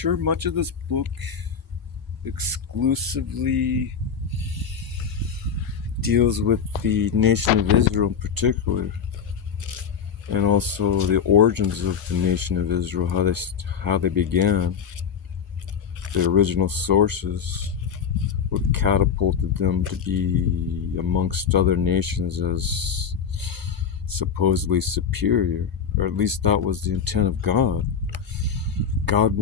sure much of this book exclusively deals with the nation of Israel in particular, and also the origins of the nation of Israel, how they began, the original sources, what catapulted them to be amongst other nations as supposedly superior, or at least that was the intent of God. God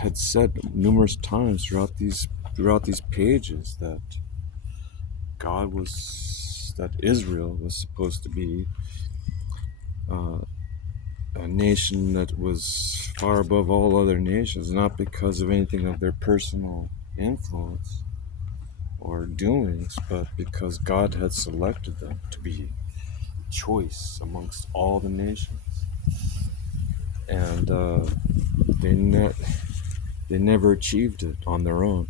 had said numerous times throughout these pages that Israel was supposed to be uh, a nation that was far above all other nations, not because of anything of their personal influence or doings, but because God had selected them to be choice amongst all the nations, and they never achieved it on their own.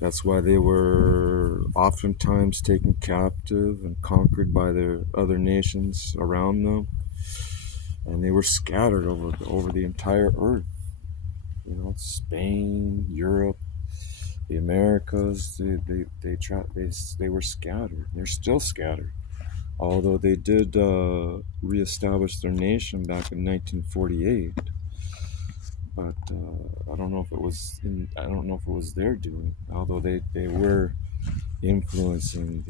That's why they were oftentimes taken captive and conquered by the other nations around them, and they were scattered over the entire earth. Spain, Europe, the Americas. They were scattered. They're still scattered. Although they did reestablish their nation back in 1948, but I don't know if it was their doing. Although they were influencing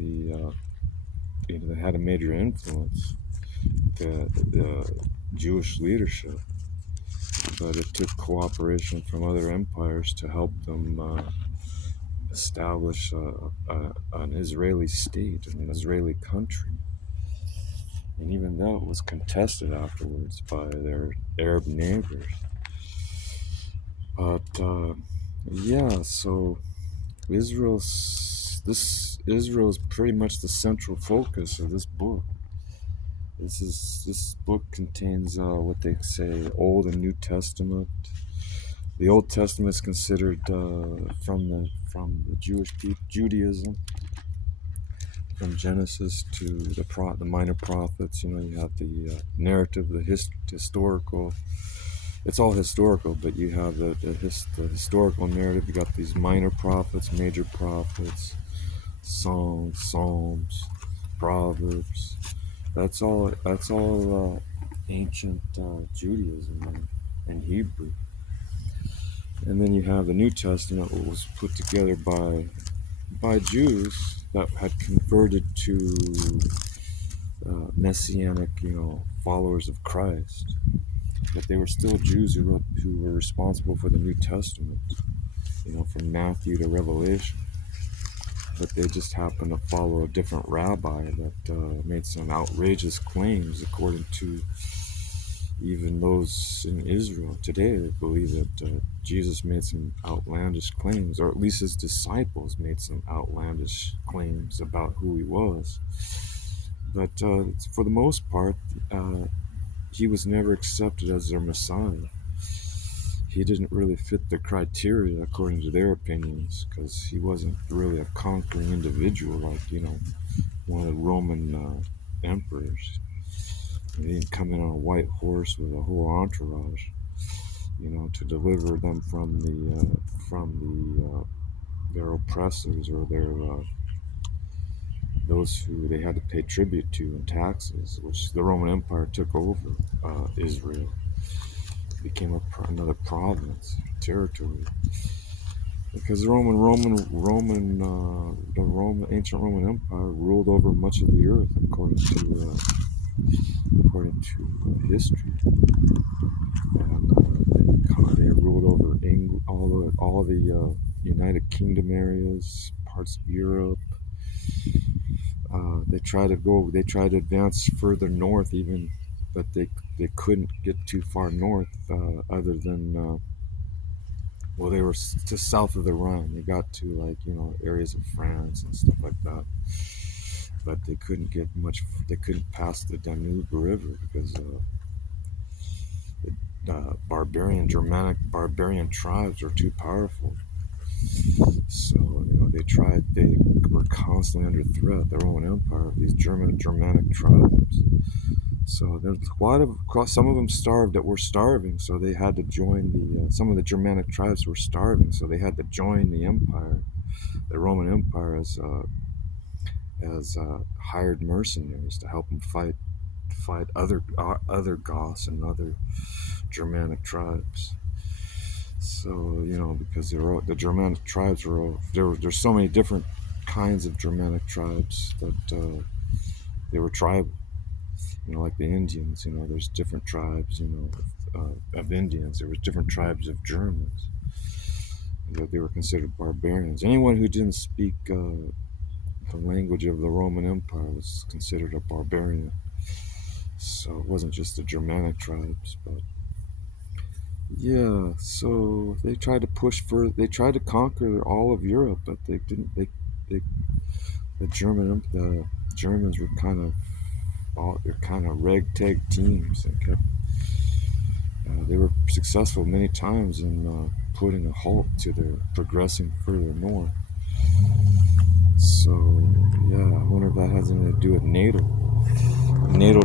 they had a major influence, the Jewish leadership, but it took cooperation from other empires to help them establish an Israeli state, an Israeli country. And even though it was contested afterwards by their Arab neighbors. But yeah, so Israel's pretty much the central focus of this book. This book contains what they say Old and New Testament. The Old Testament is considered from the Jewish Judaism, from Genesis to the minor prophets. You have the narrative, the historical. It's all historical, but you have the historical narrative. You got these minor prophets, major prophets, songs, psalms, proverbs. That's all ancient Judaism and Hebrew. And then you have the New Testament, which was put together by Jews that had converted to messianic, followers of Christ. But they were still Jews who were responsible for the New Testament, from Matthew to Revelation. But they just happened to follow a different rabbi that made some outrageous claims, according to even those in Israel today. They believe that Jesus made some outlandish claims, or at least his disciples made some outlandish claims about who he was. But for the most part, he was never accepted as their Messiah. He didn't really fit the criteria according to their opinions, because he wasn't really a conquering individual like, one of the Roman emperors. He didn't come in on a white horse with a whole entourage, to deliver them from their oppressors, or those who they had to pay tribute to in taxes, which the Roman Empire took over Israel. It became another province, territory, because the ancient Roman Empire ruled over much of the earth, according to history. And they ruled over all the United Kingdom areas, parts of Europe. They tried to advance further north, even, but they couldn't get too far north, other than they were just south of the Rhine. They got to areas of France and stuff like that, but they couldn't get much. They couldn't pass the Danube River because Germanic barbarian tribes were too powerful. So they were constantly under threat, the Roman Empire, these Germanic tribes. So there's a lot of, some of them starved that were starving, so they had to join the, some of the Germanic tribes were starving, so they had to join the empire, the Roman Empire, as hired mercenaries to help them fight other Goths and other Germanic tribes. So because the Germanic tribes there's so many different kinds of Germanic tribes that they were tribal. Like the Indians, there's different tribes, of Indians. There was different tribes of Germans. They were considered barbarians. Anyone who didn't speak the language of the Roman Empire was considered a barbarian. So it wasn't just the Germanic tribes, but yeah. So they tried to conquer all of Europe, but they didn't. The Germans were they're kind of ragtag teams that kept. They were successful many times in putting a halt to their progressing further north. So, yeah, I wonder if that has anything to do with NATO. NATO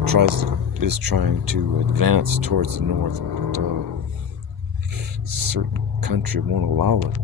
is trying to advance towards the north, but a certain country won't allow it.